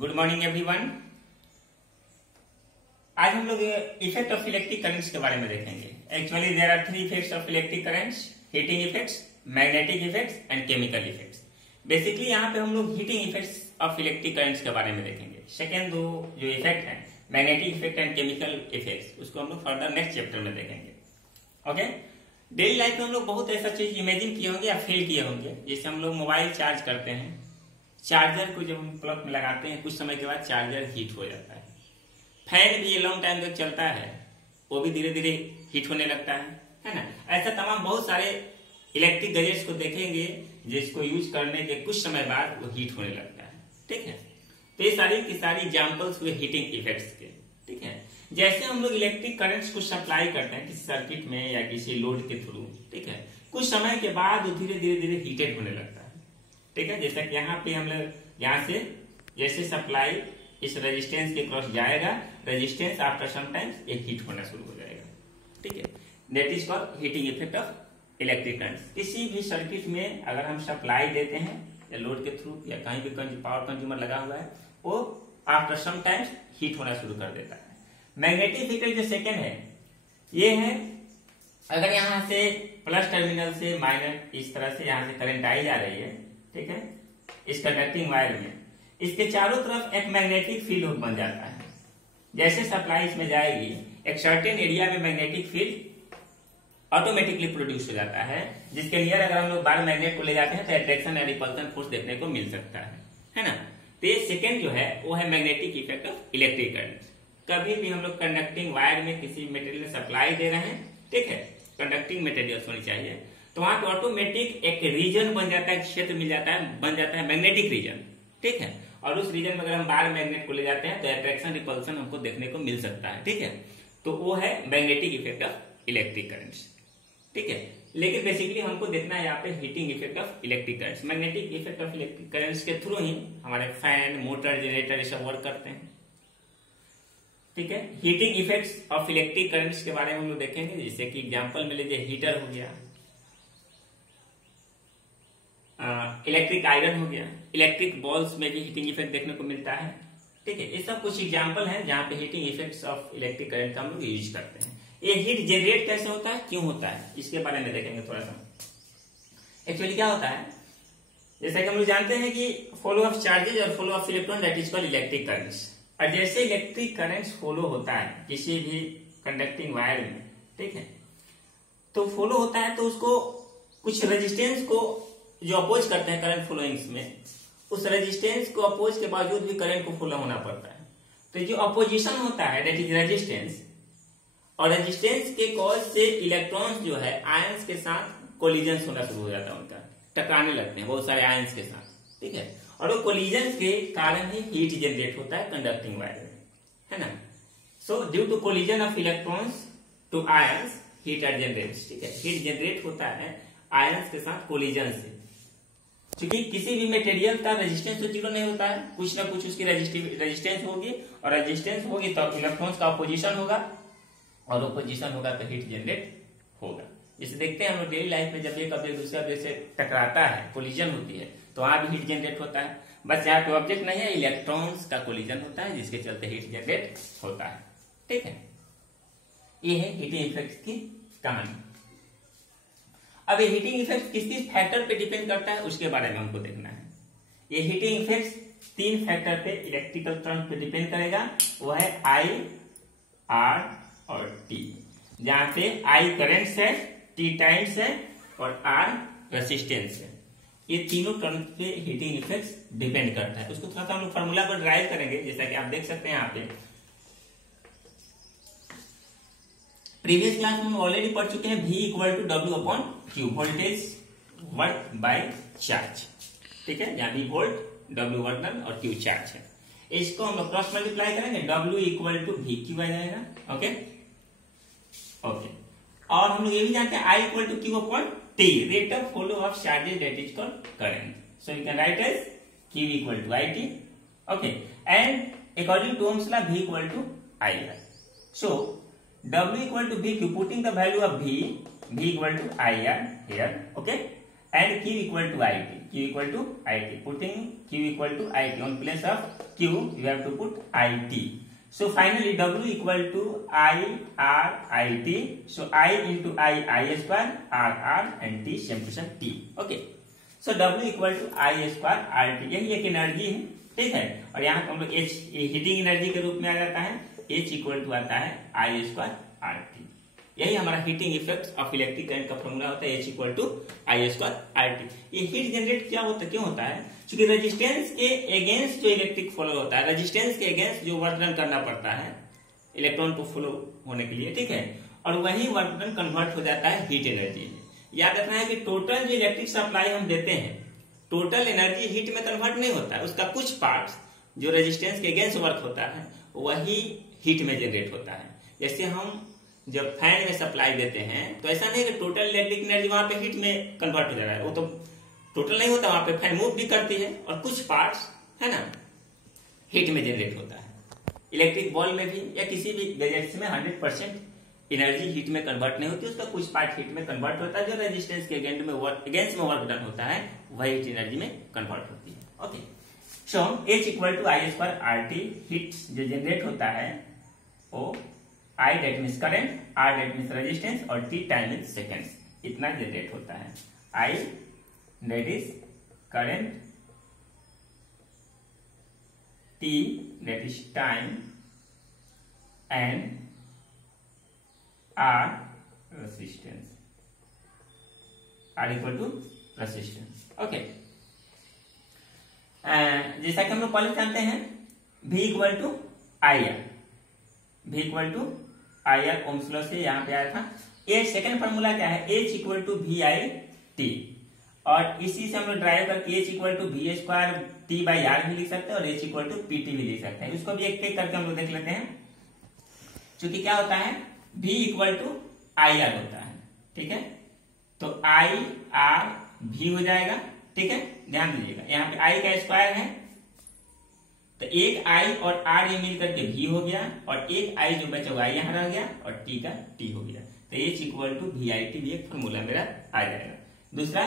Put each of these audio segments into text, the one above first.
Good morning everyone. आज हम लोग इफेक्ट ऑफ इलेक्ट्रिक करंट्स के बारे में देखेंगे। Actually there are three effects of electric currents: heating effects, magnetic effects and chemical effects. Basically यहाँ पे हम लोग heating effects of electric currents के बारे में देखेंगे। सेकेंड दो जो इफेक्ट है, magnetic effect and chemical effects, उसको हम लोग फर्दर नेक्स्ट चैप्टर में देखेंगे। ओके, डेली लाइफ में हम लोग बहुत ऐसा चीज इमेजिन किए होंगे या फील किए होंगे। जैसे हम लोग मोबाइल चार्ज करते हैं, चार्जर को जब हम प्लग में लगाते हैं कुछ समय के बाद चार्जर हीट हो जाता है। फैन भी ये लॉन्ग टाइम तक चलता है, वो भी धीरे धीरे हीट होने लगता है ना। ऐसा तमाम बहुत सारे इलेक्ट्रिक गैजेट्स को देखेंगे जिसको यूज करने के कुछ समय बाद वो हीट होने लगता है। ठीक है, तो ये सारी की सारी एग्जाम्पल्स हुए हीटिंग इफेक्ट्स के। ठीक है, जैसे हम लोग इलेक्ट्रिक करंट्स को सप्लाई करते हैं किसी सर्किट में या किसी लोड के थ्रू, ठीक है, कुछ समय के बाद वो धीरे धीरे धीरे हीटेड होने लगता है। ठीक है, जैसा कि यहाँ पे हम लोग यहाँ से जैसे सप्लाई इस रेजिस्टेंस के क्रॉस जाएगा, रेजिस्टेंस आफ्टर सम टाइम्स ये हीट होना शुरू हो जाएगा। ठीक है, that is called heating effect of electric currents. किसी भी सर्किट में अगर हम सप्लाई देते हैं या लोड के थ्रू या कहीं भी पावर कंज्यूमर लगा हुआ है, वो आफ्टर सम टाइम्स हीट होना शुरू कर देता है। मैग्नेटिक इफेक्ट जो सेकेंड है, ये है अगर यहाँ से प्लस टर्मिनल से माइनस इस तरह से यहाँ से करंट आई जा रही है, ठीक है, इस कंडक्टिंग वायर में इसके चारों तरफ एक मैग्नेटिक फील्ड बन जाता है। जैसे सप्लाई इसमें जाएगी, एक सर्टेन एरिया में मैग्नेटिक फील्ड ऑटोमेटिकली प्रोड्यूस हो जाता है, जिसके नियर अगर हम लोग बार मैग्नेट को ले जाते हैं तो अट्रैक्शन या रिपल्सन फोर्स देखने को मिल सकता है ना। तो ये सेकेंड जो है वो है magnetic effect of electric current. कभी भी हम लोग कंडक्टिंग वायर में किसी मटेरियल में सप्लाई दे रहे हैं, ठीक है, कंडक्टिंग मटेरियल होनी चाहिए, तो वहां पे ऑटोमेटिक एक रीजन बन जाता है, क्षेत्र मिल जाता है, बन जाता है मैग्नेटिक रीजन। ठीक है, और उस रीजन में अगर हम बार मैग्नेट को ले जाते हैं तो अट्रैक्शन रिपल्सन हमको देखने को मिल सकता है। ठीक है, तो वो है magnetic effect of electric currents. ठीक है, लेकिन बेसिकली हमको देखना है यहाँ पे heating effect of electric currents. Magnetic effect of electric currents के थ्रू ही हमारे फैन, मोटर, जनरेटर ये सब वर्क करते हैं। ठीक है, heating effects of electric currents के बारे में हम लोग देखेंगे। जैसे कि एग्जांपल में लीजिए, हीटर हो गया, इलेक्ट्रिक आयरन हो गया, इलेक्ट्रिक बॉल्स में भी हीटिंग इफेक्ट देखने को मिलता है। ठीक है, ये सब कुछ एग्जांपल हैं जहां पे heating effects of electric current का हम लोग यूज करते हैं। ये हीट जनरेट कैसे होता है, क्यों होता है, इसके बारे में देखेंगे थोड़ा सा। एक्चुअली क्या होता है, जैसा कि हम लोग जानते हैं कि फ्लो ऑफ चार्जेज और flow of electron that is called electric currents. और जैसे इलेक्ट्रिक करंट्स फ्लो होता है किसी भी कंडक्टिंग वायर में, ठीक है, तो फ्लो होता है तो उसको कुछ रेजिस्टेंस को जो अपोज करते हैं करंट फ्लोइंग्स में, उस रेजिस्टेंस को अपोज के बावजूद भी करंट को फ्लो होना पड़ता है। तो जो अपोजिशन होता है दैट इज रेजिस्टेंस, और रेजिस्टेंस के कॉज से इलेक्ट्रॉन्स जो है आयंस के साथ कोलिजन होना शुरू हो जाता है, उनका टकराने लगते हैं बहुत सारे आयंस के साथ। ठीक है, और वो कोलिजन के कारण ही हीट जनरेट होता है कंडक्टिंग वायर में, है ना। So due to collision of electrons to ions heat are generates. ठीक है, हीट जनरेट होता है आयंस के साथ कोलिजन से, क्योंकि किसी भी मटेरियल का रेजिस्टेंस तो जीरो नहीं होता है, कुछ ना कुछ उसकी रेजिस्टेंस होगी, और रेजिस्टेंस होगी तो इलेक्ट्रॉन्स का अपोजिशन होगा, और अपोजिशन होगा तो हीट जनरेट होगा। जैसे देखते हैं हम लोग डेली लाइफ में, जब एक ऑब्जेक्ट दूसरे ऑब्जेक्ट से टकराता है, कोलिजन होती है, तो वहां भी हीट जनरेट होता है। बस यहाँ पे ऑब्जेक्ट नहीं है, इलेक्ट्रॉन्स का कोलिजन होता है, जिसके चलते हीट जनरेट होता है। ठीक है, ये है हीटिंग इफेक्ट की कहानी। अब ये हीटिंग इफेक्ट किस किस फैक्टर पे डिपेंड करता है उसके बारे में हमको देखना है। ये हीटिंग इफेक्ट तीन फैक्टर पे, इलेक्ट्रिकल टर्म्स पे डिपेंड करेगा। वो है आई, आर और टी, जहां पे आई करंट्स है, टी टाइम्स है और आर रेसिस्टेंस है। ये तीनों टर्म्स पे हीटिंग इफेक्ट्स डिपेंड करता है। उसको थोड़ा सा हम लोग फॉर्मूला को ड्राइव करेंगे, जैसा कि आप देख सकते हैं यहाँ पे। प्रीवियस क्लास में हम ऑलरेडी पढ़ चुके हैं, V equal to W upon Q, voltage work by charge. ठीक है, यहाँ V volt, W work done और Q चार्ज है। इसको हम लोग क्रॉस मल्टीप्लाई करेंगे, W इक्वल टू VQ आ जाएगा। ओके ओके, और हम लोग ये भी जानते हैं I equal to Q upon T, rate of flow of charges that is called current. So you can write as Q equal to IT। Okay, and according to Ohm's law V equal to IR। So W equal to VQ, putting the value of V equal to IR here, okay, and Q equal to IT. Q equal to IT. Putting Q equal to IT on place of Q, you have to put IT. So finally W equal to I R IT. So I into I square, R and T same to same T. Okay. So W equal to I square RT. यही एक energy है, ठीक है। और यहाँ पे हम लोग H हीटिंग एनर्जी के रूप में आ जाता है, H इक्वल टू आता है I स्क्वायर RT। यही हमारा heating effect of electric current का फॉर्मूला होता है, H equal to I square RT। ये हीट जनरेट क्यों होता है? क्योंकि रेजिस्टेंस के अगेंस्ट जो इलेक्ट्रिक फ्लो होता है, रेजिस्टेंस के अगेंस्ट जो वर्क डन करना पड़ता है इलेक्ट्रॉन को फ्लो होने के लिए, ठीक है, और वही वर्क डन कन्वर्ट हो जाता है हीट एनर्जी में। याद रखना है कि टोटल जो इलेक्ट्रिक सप्लाई हम देते हैं, टोटल एनर्जी हीट में कन्वर्ट नहीं होता है, उसका कुछ पार्ट जो रेजिस्टेंस के अगेंस्ट वर्क होता है वही हीट में जनरेट होता है। जैसे हम जब फैन में सप्लाई देते हैं तो ऐसा नहीं कि टोटल इलेक्ट्रिक एनर्जी वहां पे हीट में कन्वर्ट हो जा रहा है, वो तो टोटल नहीं होता, वहां पे फैन मूव भी करती है और कुछ पार्ट्स है ना हीट में जनरेट होता है। इलेक्ट्रिक बॉल में भी या किसी भी गैजेट्स में 100% एनर्जी हीट में कन्वर्ट नहीं होती, उसका कुछ पार्ट हीट में कन्वर्ट होता है, जो रेजिस्टेंस के अगेंस्ट में वर्क डन होता है वही हीट एनर्जी में कन्वर्ट होती है। Okay, so H equal to I square RT, heat जो जनरेट होता है वो I that means current, R that means resistance और T टाइम मीन्स सेकेंड्स, इतना जनरेट होता है। I that is current, T that is time and R resistance, R equal to resistance. Okay, जैसा कि हम लोग पहले जानते हैं V equal to IR, V equal to IR Ohm's law से यहाँ पे आया था। ये सेकंड फॉर्मूला क्या है? H equal to VI T, और इसी से हम लोग ड्राइव करके H equal to V square T by R भी लिख सकते हैं और H इक्वल टू PT भी लिख सकते हैं। उसको भी एक एक करके हम लोग देख लेते हैं। चूंकि क्या होता है V इक्वल टू IR होता है, ठीक है, तो IR V हो जाएगा, ठीक है। ध्यान दीजिएगा यहाँ पे I का स्क्वायर है तो एक I और R ये मिल करके V हो गया और एक I जो बचा हुआ यहाँ रह गया और T का T हो गया, तो H इक्वल टू VIT भी एक फॉर्मूला मेरा आ जाएगा। दूसरा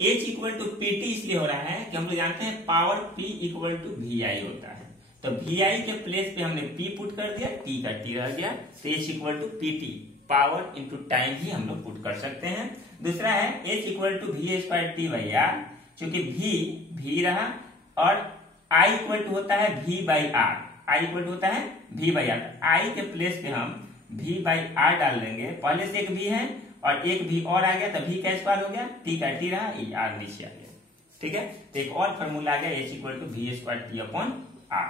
H इक्वल टू PT इसलिए हो रहा है कि हम लोग जानते हैं power P equal to VI होता है, तो VI के प्लेस पे हमने P पुट कर दिया, T का T रह गया, तो H equal to PT power into time भी हम लोग पुट कर सकते हैं। दूसरा है H equal to V square T by R, चूंकि V रहा और I इक्वल टू होता है V by R, I equal to होता है V बाई R, I के प्लेस पे हम V बाई R डाल देंगे, पहले से एक V है और एक V और आ गया तो V का स्क्वायर हो गया, T का T रहा, R नीचे आ गया, ठीक है। तो एक और फॉर्मूला आ गया H equal to V square T upon R।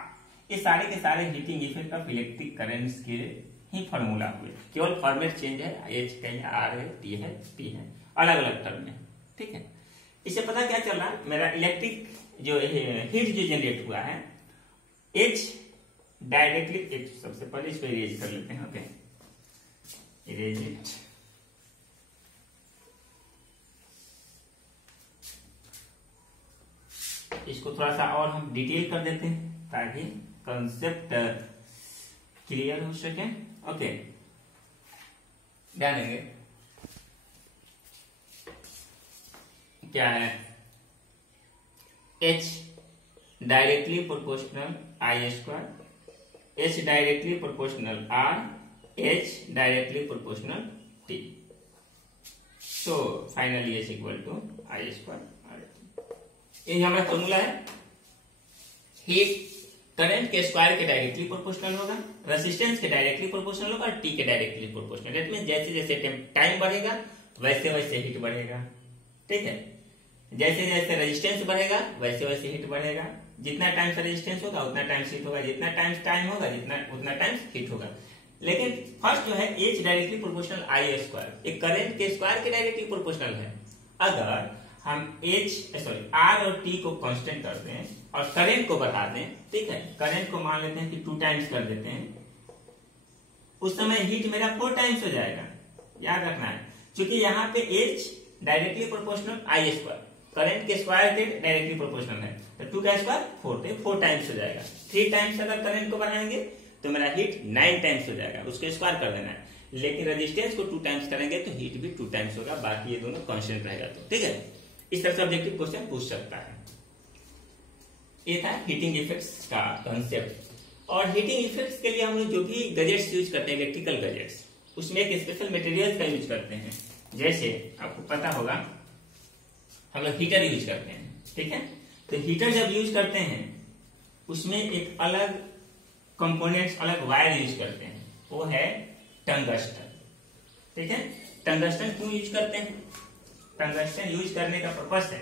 ये सारे के सारे heating effect of electric currents के ही फॉर्मूला हुए, केवल फॉर्मेट चेंज है, H है, R है, T है, P है, अलग अलग टर्म में, ठीक है। इससे पता क्या चल रहा है, मेरा इलेक्ट्रिक जो हीट जो जनरेट हुआ है H डायरेक्टली, सबसे पहले इसको इरेज कर लेते हैं। ओके, इरेज इट, इसको थोड़ा सा और हम डिटेल कर देते हैं ताकि कंसेप्ट क्लियर हो सके। ओके, ध्यान देंगे क्या है, H directly proportional I square, H directly proportional R, H directly proportional T, so finally H equal to I square RT। ये हमारा फॉर्मूला है। हीट करंट के स्क्वायर के डायरेक्टली प्रोपोर्शनल होगा, रेजिस्टेंस के डायरेक्टली प्रोपोर्शनल होगा और T के डायरेक्टली प्रोपोर्शनल। दैट मींस जैसे जैसे टाइम बढ़ेगा वैसे वैसे हीट बढ़ेगा, ठीक है। जैसे जैसे रेजिस्टेंस बढ़ेगा वैसे वैसे हीट बढ़ेगा, जितना टाइम से रेजिस्टेंस होगा उतना टाइम हीट होगा, जितना टाइम होगा उतना टाइम हीट होगा। लेकिन फर्स्ट जो है H directly proportional I square, एक करंट के स्क्वायर के डायरेक्टली प्रोपोर्शनल है। अगर हम R और T को कांस्टेंट कर दें और करंट को बढ़ा दें, ठीक है, करंट को मान लेते हैं कि 2 टाइम्स कर देते हैं, उस समय हीट मेरा 4 टाइम्स हो जाएगा। याद रखना है, क्योंकि यहाँ पे H directly proportional I square, current के स्क्वायर के डायरेक्टली प्रोपोर्शनल है, तो 2 का स्क्वायर 4, तो 4 टाइम्स हो जाएगा। 3 टाइम्स अगर करंट को बढ़ाएंगे तो मेरा हीट 9 टाइम्स हो जाएगा, उसको स्क्वायर कर देना है। लेकिन रेजिस्टेंस को 2 टाइम्स करेंगे तो हीट भी 2 टाइम्स होगा, बाकी ये दोनों कांस्टेंट रहेगा, तो ठीक है। इस तरह से ऑब्जेक्टिव क्वेश्चन पूछ सकता है। ये था हीटिंग इफेक्ट्स का कॉन्सेप्ट। और हीटिंग इफेक्ट्स के लिए हम लोग जो भी गैजेट्स यूज करते हैं, इलेक्ट्रिकल गैजेट्स, उसमें एक स्पेशल मटेरियल्स का यूज करते हैं। जैसे आपको पता होगा हम लोग हीटर यूज करते हैं, ठीक है। तो हीटर जब यूज करते हैं उसमें एक अलग कंपोनेंट्स, अलग वायर यूज करते हैं, वो है टंगस्टन, ठीक है। टंगस्टन क्यों यूज करते हैं? टंगस्टन यूज करने का पर्पस है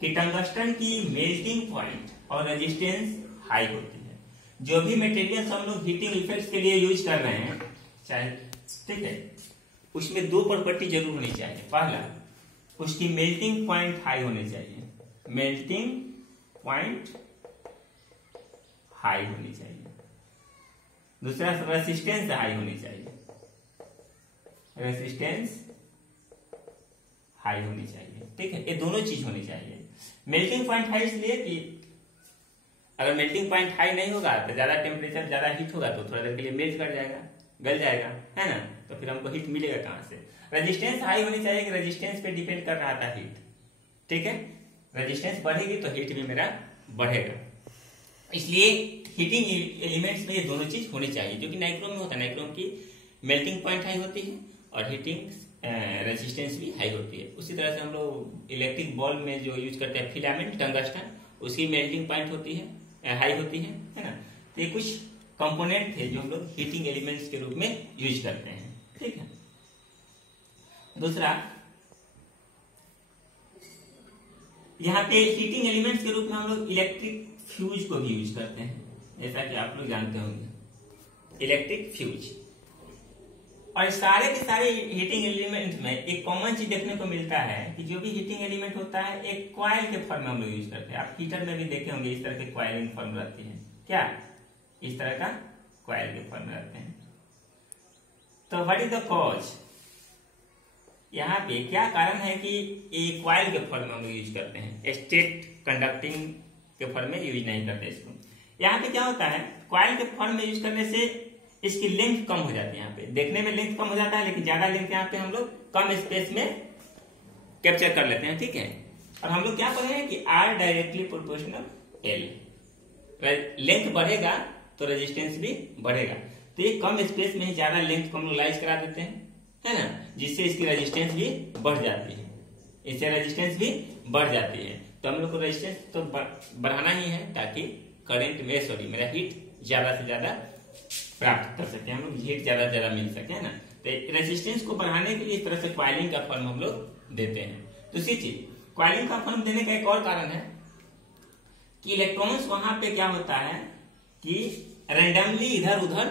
कि टंगस्टन की मेल्टिंग पॉइंट और रेजिस्टेंस हाई होती है। जो भी मटेरियल हम लोग हीटिंग इफेक्ट्स के लिए यूज कर रहे हैं, चाहे, ठीक है, उसमें दो प्रॉपर्टी जरूर होनी चाहिए। पहला, उसकी मेल्टिंग पॉइंट हाई होनी चाहिए, मेल्टिंग पॉइंट हाई होनी चाहिए। दूसरा, रेसिस्टेंस हाई होनी चाहिए, रेसिस्टेंस हाई होनी चाहिए, ठीक है। ये दोनों चीज होनी चाहिए। मेल्टिंग पॉइंट हाई इसलिए कि अगर मेल्टिंग पॉइंट हाई नहीं होगा तो ज्यादा टेम्परेचर, ज्यादा हीट होगा तो थोड़ा देर के लिए मेल्ट कर जाएगा, गल जाएगा, है ना। तो फिर हमको हीट मिलेगा कहां से? रेजिस्टेंस हाई होनी चाहिए कि रेजिस्टेंस पे डिपेंड कर रहा था हीट, ठीक है। रेजिस्टेंस बढ़ेगी तो हीट भी मेरा बढ़ेगा। इसलिए हीटिंग एलिमेंट्स में ये दोनों चीज होनी चाहिए, जो कि नाइक्रोम में होता है। नाइक्रोम की मेल्टिंग पॉइंट हाई होती है और हीटिंग रेजिस्टेंस भी हाई होती है। उसी तरह से हम लोग इलेक्ट्रिक बल्ब में जो यूज करते हैं फिलामेंट टंगस्टन, उसकी मेल्टिंग पॉइंट होती है, हाई होती है ना। तो ये कुछ कंपोनेंट थे जो हम लोग हीटिंग एलिमेंट्स के रूप में यूज करते हैं, ठीक है। दूसरा, यहाँ पे हीटिंग एलिमेंट्स के रूप में हम लोग इलेक्ट्रिक फ्यूज को भी यूज करते हैं, जैसा कि आप लोग जानते होंगे, इलेक्ट्रिक फ्यूज। और सारे के सारे हीटिंग एलिमेंट में एक कॉमन चीज देखने को मिलता है कि जो भी हीटिंग एलिमेंट होता है एक कॉइल के फॉर्म में हम लोग यूज करते हैं। आप हीटर में भी देखे होंगे इस तरह के कॉइलिंग फॉर्म रहती है, क्या इस तरह का कॉइल के फॉर्म में रहते हैं। तो व्हाट इज द कॉज? यहाँ पे क्या कारण है कि ये कॉइल के फॉर्म में हम लोग यूज करते हैं, स्टेट कंडक्टिंग के फॉर्म में यूज नहीं करते इसको। यहाँ पे क्या होता है, कॉइल के फॉर्म में यूज करने से इसकी लेंथ कम हो जाती है। यहाँ पे देखने में लेंथ कम हो जाता है, लेकिन ज्यादा लेंथ यहाँ पे हम लोग कम स्पेस में कैप्चर कर लेते हैं, ठीक है। और हम लोग क्या पढ़े हैं कि R directly proportional L, length बढ़ेगा तो रेजिस्टेंस भी बढ़ेगा। तो ये कम स्पेस में ही ज्यादा लेंथ को हम लोग लाइज करा देते हैं, है ना, जिससे इसकी रेजिस्टेंस भी बढ़ जाती है, इससे रेजिस्टेंस भी बढ़ जाती है। तो हम लोग को रेजिस्टेंस तो बढ़ाना ही है ताकि करंट में मेरा हीट ज्यादा से ज्यादा प्राप्त कर सके, हम लोग हीट ज्यादा से ज्यादा मिल सके, है ना। तो रेजिस्टेंस को बढ़ाने के लिए इस तरह से कॉइलिंग का फॉर्म हम लोग देते हैं। दूसरी चीज, कॉइलिंग का फॉर्म देने का एक और कारण है कि इलेक्ट्रॉन्स वहां पे क्या होता है कि रैंडमली इधर उधर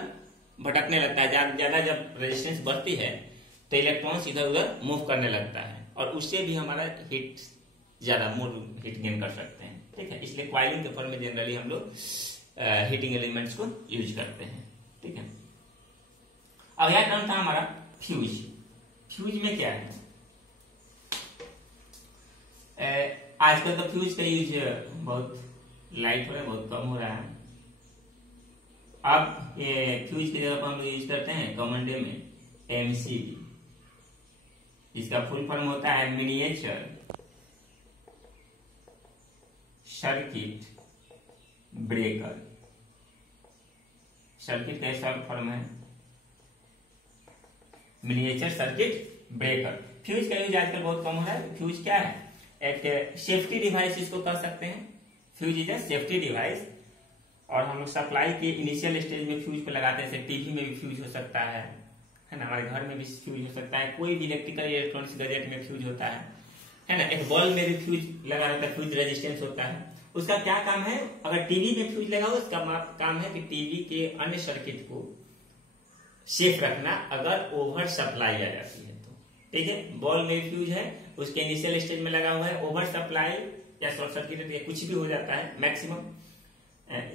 भटकने लगता है। ज्यादा जब रेजिस्टेंस बढ़ती है तो इलेक्ट्रॉन्स इधर उधर मूव करने लगता है और उससे भी हमारा हीट ज्यादा मोर हीट गेन कर सकते हैं, ठीक है। इसलिए कॉइलिंग के फॉर्म में जनरली हम लोग हीटिंग एलिमेंट्स को यूज करते हैं, ठीक है। अब यह टर्म था हमारा फ्यूज। फ्यूज में क्या है, आजकल तो फ्यूज का यूज बहुत लाइट हो रहा है, बहुत कम हो रहा है। अब ये फ्यूज की जगह पर हम लोग यूज करते हैं कॉमन डे में एमसीबी, जिसका फुल फॉर्म होता है मिनिएचर सर्किट ब्रेकर। सर्किट का शॉर्ट फॉर्म है मिनिएचर सर्किट ब्रेकर। फ्यूज का यूज आजकल बहुत कम हो रहा है। फ्यूज क्या है, एक सेफ्टी डिवाइस इसको कह सकते हैं। Fuse is a safety device और हम लोग सप्लाई के इनिशियल स्टेज में फ्यूज को लगाते हैं। जैसे टीवी में भी फ्यूज हो सकता है ना, हमारे घर में भी फ्यूज हो सकता है, कोई भी इलेक्ट्रिकल इलेक्ट्रॉनिक्स गैजेट में फ्यूज होता है ना। एक बल्ब में भी फ्यूज लगा रहता है, फ्यूज रेजिस्टेंस होता है। उसका क्या काम है, अगर टीवी में फ्यूज लगा हो उसका काम है कि टीवी के अन्य सर्किट को सेफ रखना अगर ओवर सप्लाई आ जाती है तो, ठीक है। बल्ब में फ्यूज है, उसके इनिशियल स्टेज में लगा हुआ है, ओवर सप्लाई या शॉर्ट सर्किट या कुछ भी हो जाता है, मैक्सिमम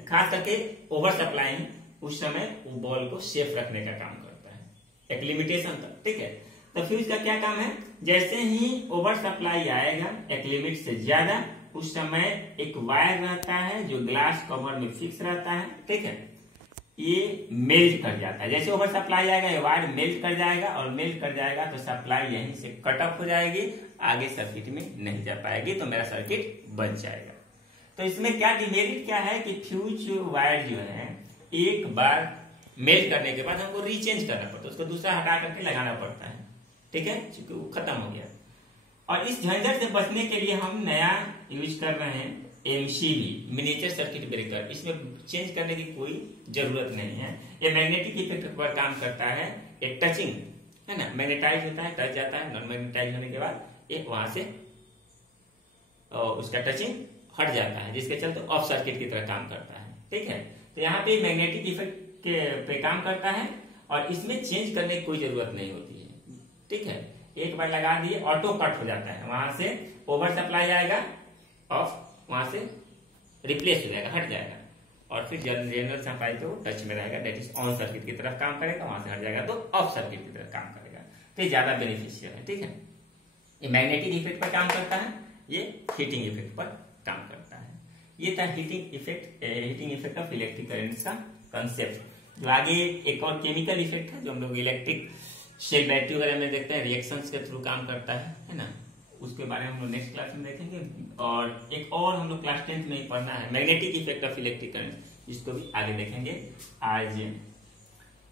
खास करके ओवर सप्लाई, उस समय वो बल्ब को सेफ रखने का काम करता है एक लिमिटेशन तक, ठीक है। तो फ्यूज का क्या काम है, जैसे ही ओवर सप्लाई आएगा एक लिमिट से ज्यादा, उस समय एक वायर रहता है जो ग्लास कवर में फिक्स रहता है, ठीक है। ये मेल्ट कर जाता है। जैसे ओवर सप्लाई आएगा ये वायर मेल्ट कर जाएगा, और मेल्ट कर जाएगा तो सप्लाई यहीं से कट ऑफ हो जाएगी, आगे सर्किट में नहीं जा पाएगी, तो मेरा सर्किट बच जाएगा। तो इसमें क्या डिमेरिट क्या है कि फ्यूज वायर जो है एक बार मेल्ट करने के बाद हमको रीचेंज करना पड़ता है, उसको दूसरा हटा करके लगाना पड़ता है, ठीक है, क्योंकि वो खत्म हो गया। और इस झंझट से बचने के लिए हम नया यूज कर रहे हैं एमसीबी, मिनिएचर सर्किट ब्रेकर। इसमें चेंज करने की कोई जरूरत नहीं है। ये मैग्नेटिक इफेक्ट पर काम करता है, एक टचिंग है ना, मैग्नेटाइज होता है, टच जाता है, नॉन मैग्नेटाइज होने के बाद ये वहां से उसका टचिंग हट जाता है, जिसके चलते ऑफ सर्किट की तरह काम करता है, ठीक है। तो यहाँ पे मैग्नेटिक इफेक्ट पे काम करता है, और इसमें चेंज करने की कोई जरूरत नहीं होती है, ठीक है। एक बार लगा दिए ऑटो कट हो जाता है, वहां से ओवर सप्लाई आएगा, ऑफ वहां से रिप्लेस हो जाएगा, हट जाएगा, और फिर जनरल सप्लाई तो टच में रहेगा, दैट इज ऑन सर्किट की तरफ काम करेगा, वहां से हट जाएगा तो ऑफ सर्किट की तरफ काम करेगा, तो ये ज्यादा बेनिफिशियल है, ठीक है। ये मैग्नेटिक इफेक्ट पर काम करता है, ये हीटिंग इफेक्ट पर काम करता है। ये था heating effect of electric current का कंसेप्ट। जो आगे एक और केमिकल इफेक्ट है जो हम लोग इलेक्ट्रिक सेल बैटरी वगैरह में देखते हैं, रिएक्शंस के थ्रू काम करता है ना, उसके बारे में हम लोग नेक्स्ट क्लास में देखेंगे। और एक और हम लोग क्लास 10th में ही पढ़ना है magnetic effect of electric current, जिसको भी आगे देखेंगे। आज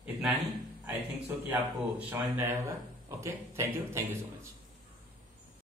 इतना ही, आई थिंक सो कि आपको समझ में आया होगा। Okay, thank you so much.